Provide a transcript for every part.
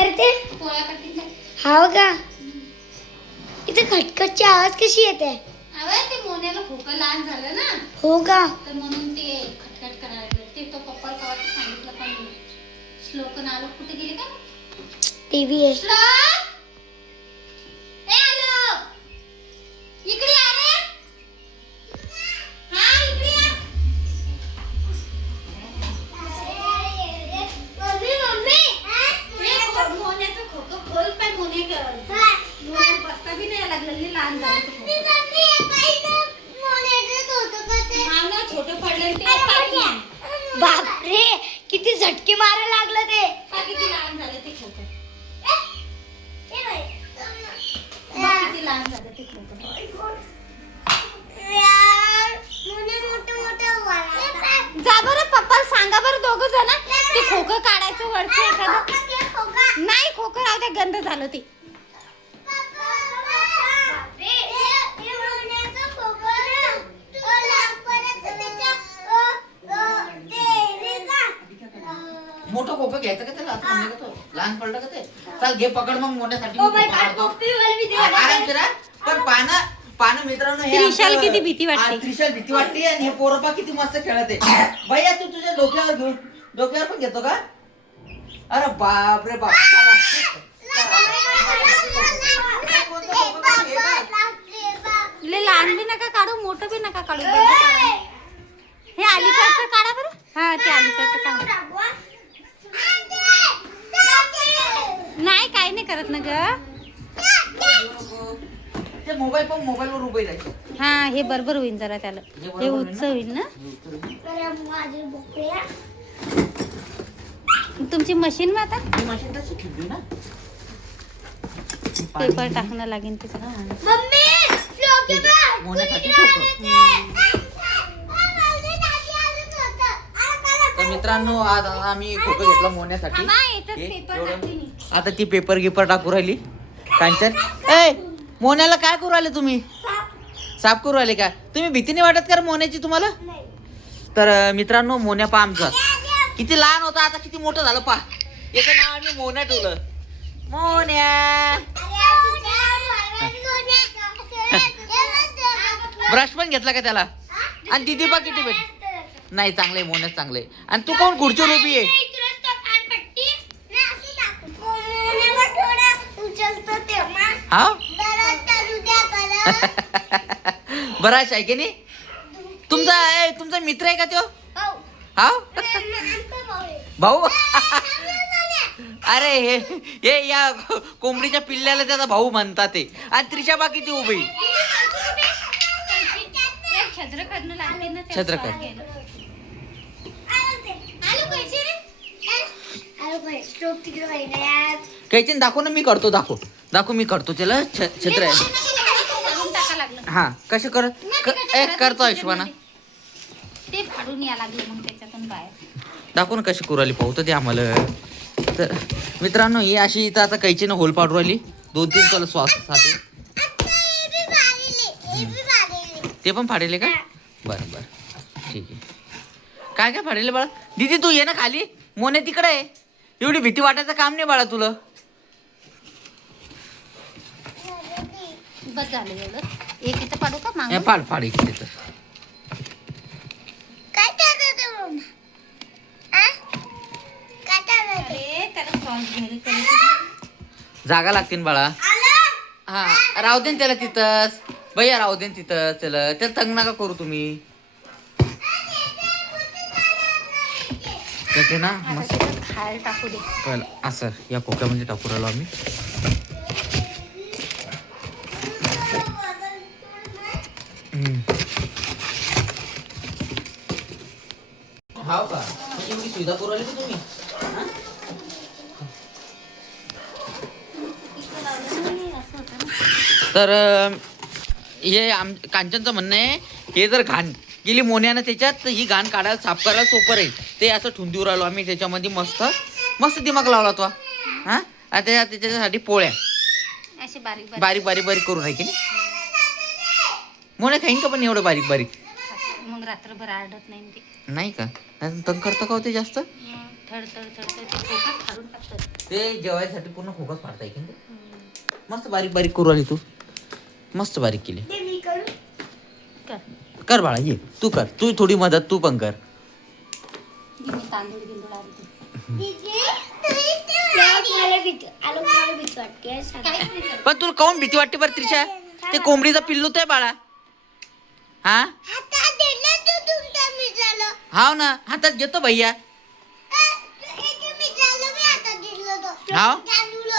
करते पोळ्या करते. हाव का इथे खटखटची आवाज कशी येते अरे ते मोन्याला खोकं लहान झालं ना हो का तर म्हणून ते खटखट करायला लागलं. ते तो पप्पा कवाचं सांगितलं पण श्लोक नालो कुठे गेले का टीव्ही आहे श्लोक ए आलो इकडे आ रे हा इकडे आ मोन्याचं खोकं खोल पाय मोने बसता बी नाही लागलं लहान झालं छोटं पडलं ते बापरे किती झटके मारायला लागलं ते किती लहान झालं ते खोकं किती लहान झालं ते खोकं जा बरं पप्पा सांगा बरं दोघं जण ते खोकं काढायचं वरचं एखादं नाही खोकं राहू द्या गंध झालं ते मोठं खोकं घ्यायचं का त्याला असं म्हणलं का तो लहान पडलं का ते चल घे पकड मग मोठ्यासाठी आराम करा पण पानं मित्रांनो हे त्रिशाल किती भीती वाटते त्रिशाल भीती वाटते आणि हे पोरपा किती मस्त खेळत आहे भैया तू तुझ्या डोक्यावर घेऊन डोक्यावर पण घेतो का अरे बाप रे बाप ले लहान बी नका काढू मोठं बी नका काढू हे अलीकडचं काढा बरं हा ते अलीकडचं काढा नाही काय नाही करत ना ग ते मोबाईल पण मोबाईलवर उभे राहायचं हा हे बरोबर होईल जरा त्याला हे उच्च होईल ना तुमची मशीन मग आता मशीन तशी ठेवली ना पेपर टाकणं लागेल तिचं मोन्यासाठी खोकं तर मित्रांनो आज आम्ही खोकं घेतला मोन्यासाठी आता ती पेपर गिपर टाकू राहिली कांचन ए मोन्याला काय करू राहिले तुम्ही साफ करू राहिले का तुम्ही भीती नाही वाटत का मोन्याची तुम्हाला तर मित्रांनो मोन्या पहा आमचा किती लहान होता आता किती मोठं झालं पहा याचं नाव आम्ही मोन्या ठेवलं मोन्या ब्रश पण घेतला का त्याला आणि दिदी पा किती भेट नाही चांगलंय मोन्याच चांगलंय आणि तू कोण खुर्चीवर उभी आहे हा बराच आहे की नाही तुमचा मित्र आहे का तो हा भाऊ अरे हे या कोंबडीच्या पिल्ल्याला त्याचा भाऊ म्हणतात ते आणि त्रिशा बा किती उभी छद्र कर कैचीन दाखव ना मी करतो दाखव मी करतो त्याला छत्र हा कसं करतो हिशोबाना ते फाडून या लागले मग त्याच्यातून बाहेर दाखव ना कशी करू राहिली पाहू तर ते आम्हाला तर मित्रांनो ही अशी इथं आता कैचीनं होल पाडू राहिली 2-3 त्याला श्वास साठी ते पण फाडेले का बरं ठीक आहे काय फाडेले बाळा दीदी तू ये ना खाली मोने तिकडे आहे एवढी भीती वाटायचं काम नाही बाळा तुला बस झालं एवढं एक इथं पाडू का मागं फाड इकडे तर अरे त्याला सॉस घरी करायचं जागा लागते ना बाळा हा राहू दे ना त्याला तिथंच भैया राहू दे ना तिथंच त्याला तंग नका करू तुम्ही त्याचे ना मस्त खायला टाकू दे पहिलं असं या कोक्यामध्ये टाकू राहिलो आम्ही हाव का एवढी सुविधा करू राहिली का तुम्ही तर हे कांचनचं म्हणणं आहे हे जर घाण गेली मोन्यानं त्याच्यात तर ही घाण काढायला साफ करायला सोपं राहील ते असं ठुंदीवर राहिलो आम्ही त्याच्यामध्ये मस्त दिमाग लावला तो हा आता त्याच्यासाठी पोळ्या अशी बारीक बारीक बारीक बारीक करून आहे की नाही मोन्या खाईन का पण एवढं बारीक बारीक मग रात्रभर आरडत नाही ते नाही का तंग करतं का होते जास्त थड थड थड थड ते खोकात फाडून टाकतात. ते जेवायसाठी पूर्ण खोकच फाडता की ते मस्त बारीक बारीक करू आली तू मस्त बारीक केली. ते मी करू. कर. कर बाळा ये तू कर तू थोडी मदत तू पण कर. घे मी तांदूळ गिंदूळ आली ते. मला भीती वाटते सांग. काहीच नाही करत. पण तुला काऊन भीती वाटते बरं त्रिशा ते कोंबडीचा पिल्लू ते बाळा हा आता दिलं तू तुमच्या मित्राला. हाव ना हातात घेतो भैया हाव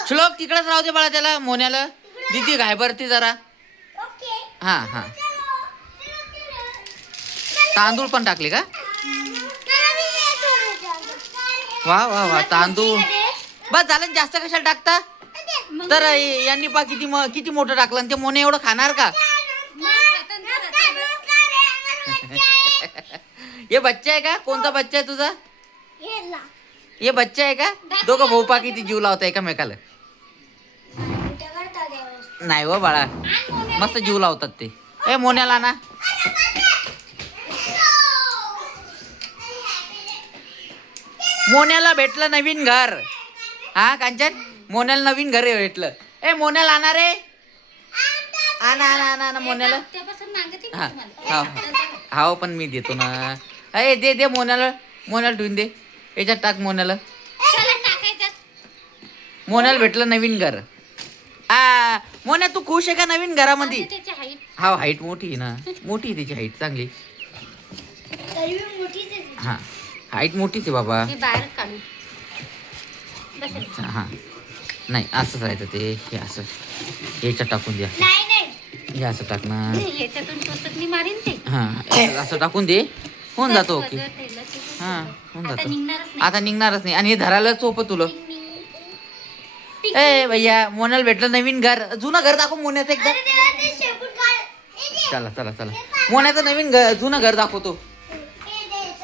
श्लोक तिकडेच राहू दे बाळा त्याला मोन्याला दीदी घाबरते जरा. हा हा तांदूळ पण टाकले का वा वा वा तांदूळ बस झालं जास्त कशाला टाकता तर यांनी पा किती मोठं टाकलं आणि ते मोने एवढं खाणार का. हे बच्चा आहे का कोणता बच्चा आहे तुझा हे बच्चा आहे का दोघं भाऊ पा किती जीव लावता एकामेकाला. नाही हो बाळा मस्त जीव लावतात ते. ए मोन्याला ना मोन्याला भेटलं नवीन घर. हा कांचन मोन्याला नवीन घर भेटलं. ए मोन्याला आणा रे आणा आणा आणा आणा मोन्याला. त्यापासून मागते मी हा तुम्हाला. हाव पण मी देतो ना. ए दे दे मोन्याला ठेवून दे याच्यात टाक मोन्याला. चला टाकायचं. मोन्याला भेटलं नवीन घर. मोन्या तू खुश आहे का नवीन घरामध्ये. त्याची हाईट हा हाईट मोठी आहे ना मोठी आहे त्याची हाईट चांगली. हा हाईट मोठीच आहे बाबा. हे बाहेर काढू. बसेल. हा नाही असंच राहायचं ते हे असं याच्यात टाकून द्या हे असं टाक ना. याच्यातून टोचत मी मारीन ते. हा असं टाकून दे होऊन जातो ओके. वजन ठेवलं की हा होऊन आता जातो निघणारच नाही. आता निघणारच नाही आणि हे धरायला सोपं तुला. ए भैया मोनाला भेटलं नवीन घर जुनं घर दाखव मोन्याचं एकदा. चला चला चला मोन्याचं नवीन जुनं घर दाखवतो.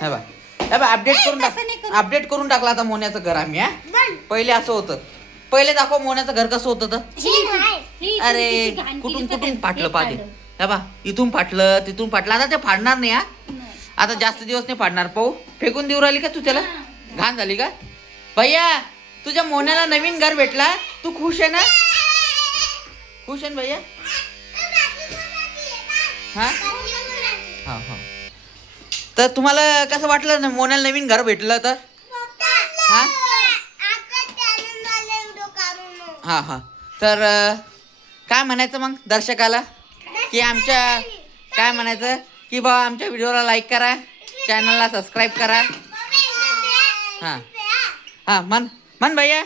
हे बा अपडेट करून टाकला आता मोन्याचं घर आम्ही. हा पहिले असं होतं पहिले दाखव मोन्याचं घर कसं होतं तर. ही अरे किती घाण केली कुठून तर कुठून ते फाटलं पाहते. काढलं. हे बा इथून फाटलं तिथून फाटलं आता ते फाडणार नाही. हा नाही. आता जास्त दिवस नाही फाडणार. पाहू फेकून देऊ राहिली का तू त्याला घाण झाली का. भैया तुझ्या मोन्याला नवीन घर भेटला तू खुश आहे ना. खुश आहे ना भैया. हा हा हा तर तुम्हाला कसं वाटलं ना मोन्याला नवीन घर भेटलं तर. हा हा हा तर काय म्हणायचं मग दर्शकाला की आमच्या काय म्हणायचं की बा आमच्या व्हिडिओला लाईक करा चॅनलला सबस्क्राईब करा. हा हा मन भैया